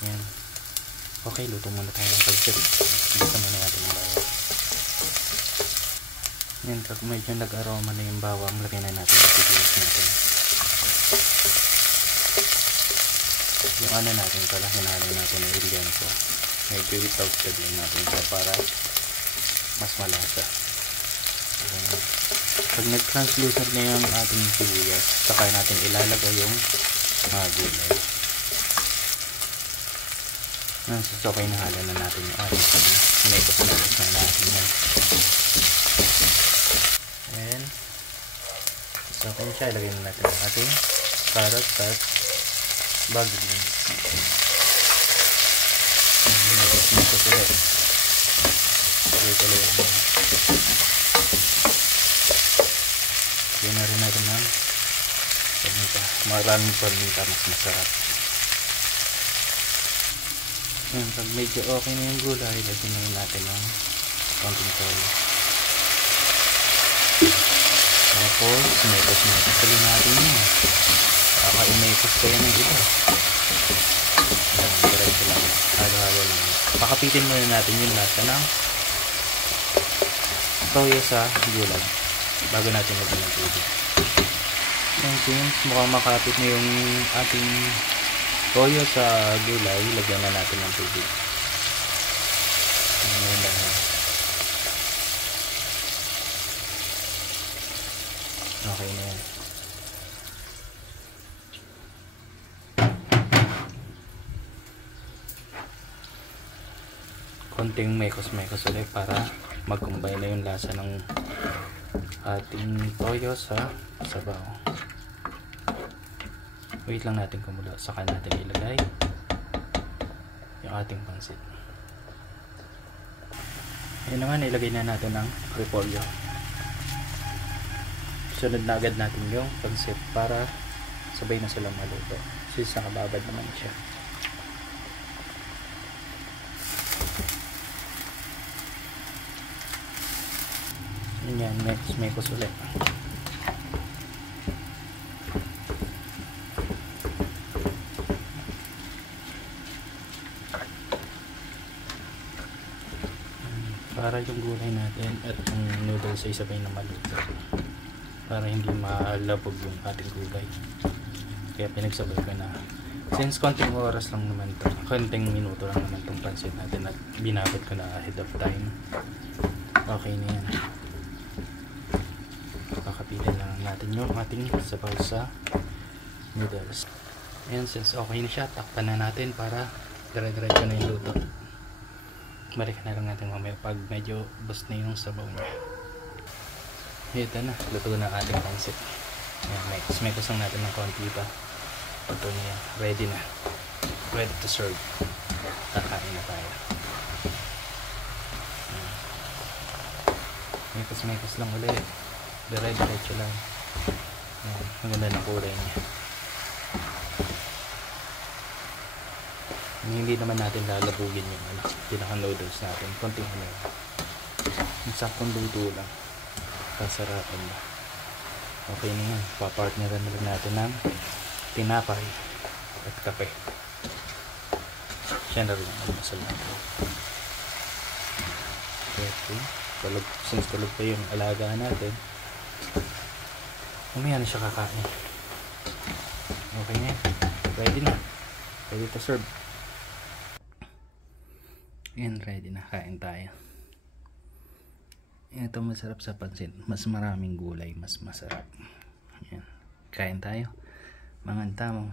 Yan. Okay, luto muna tayo ng pancit. Gusto muna natin yung bawang. Yan, kapag medyo nag-aroma na yung bawang, lagyan na natin yung sibuyas natin. Yung ano natin pala, hinalo natin ng ilianco. Medyo i-toasted lang natin ito para mas malasa. Pag nag-translucent na yung ating sibuyas, saka natin ilalagay yung mga gulay. So, okay, nahala na natin yung ating mekos-mekos na natin yan. And so, kung siya, ilagay na natin yung ating carrots at basil. Mekos ulit. Tuloy-tuloy yan. Lagyan na rin natin ng paminta. Maraming paminta, mas masarap. Yan, pag medyo okay na yung gulay, lagyan na natin ng konting toyo. Tapos, mekos-mekos ulit natin yan. Kaka-imekos kaya ng iba. Yan, diretso lang. Halo-halo lang. Pakapitin muna natin yung lasa ng toyo sa gulay bago natin lagyan ng tubig. And since mukhang makapit na yung ating toyo sa gulay, lagyan na natin ng tubig. Okay na yan. Konting mekos-mekos ulit para mag-combine na yung lasa ng ating toyo sa sabaw. Wait lang natin kumulo, saka natin ilagay yung ating pansit. Ayun naman, ilagay na natin ang repolyo. Sunod na agad natin yung pansit para sabay na silang maluto, since nakababad naman siya. Yan, mekos ulit. Para yung gulay natin at yung noodles ay sabay na maluto, para hindi malabog yung ating gulay. Kaya pinagsabay ko na, since konting oras lang naman to, konting minuto lang naman tong pansit natin, at binabad ko na ahead of time. Okay na yan. Kakapitan lang natin yung ating sabaw sa noodles. Ayan, since okay na siya, takpan na natin para dire-diretso na yung luto. Balikan na lang natin mamaya pag medyo bust na yung sabaw niya. Ito na, luto na ating pansit. Ayan, mekos lang natin ng konti pa. Ito na yan, ready na. Ready to serve. Kakain na tayo. Mekos lang ulit. Dire-diretso lang. Ayan, maganda na kulay niya. Hindi naman natin lalabugin yung pinaka noodles natin. Konting yung saktong luto lang. Kasarapan ba. Okay na yan. Papartneran na lang natin ng tinapay at kape. Siya na rin ang almasal natin. Okay. Since tulog pa yung alaga natin, umaya na siya kakain. Okay na yan. Ready na. Ready to serve. Yan, ready na. Kain tayo. Ito masarap sa pansit. Mas maraming gulay, mas masarap. Yan. Kain tayo. Mga tamo.